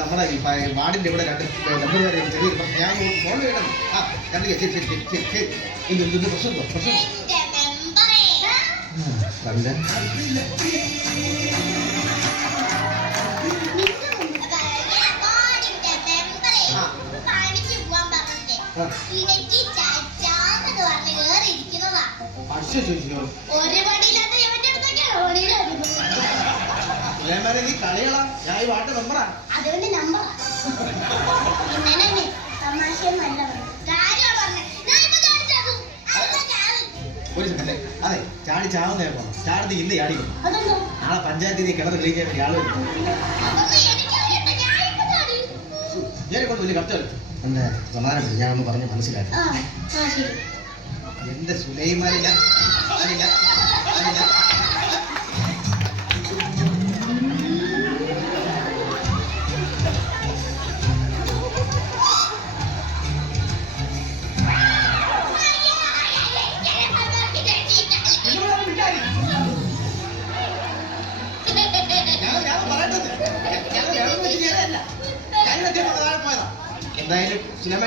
നമ്മുടെ വാർഡിന്റെ ഇവിടെ രണ്ട് നമ്പറുകാരെ ചെറിയ ഞാൻ ഫോൺ ചെയ്യണം. ആ കണ്ടില്ല. ശരി ശരി ശരി ശരി ശരി. ഇത് പ്രശ്നമുണ്ടോ? പ്രശ്നം നീ കളികളാ. ഞാൻ ഈ വാർഡ് മെമ്പറാ. അതുകൊണ്ട് നമ്പർ ഒരു സെക്കൻഡ്. അതെ, ചാടി ചാവുന്ന പോണം. ചാടി ഇന്ന് ചാടിക്കും. നാളെ പഞ്ചായത്തിൽ നീ കിണർ ക്ലീൻ ചെയ്യാൻ വേണ്ടി ആള് വരും. ഞാൻ കൊണ്ട് വലിയ കറക്റ്റ് വരും. എന്റെ സമാധാനം ഞാൻ ഒന്ന് പറഞ്ഞ് മനസ്സിലാക്കി. എന്റെ സുലൈമാനില്ല അതില്ല അതില്ല. എന്തായാലും സിനിമ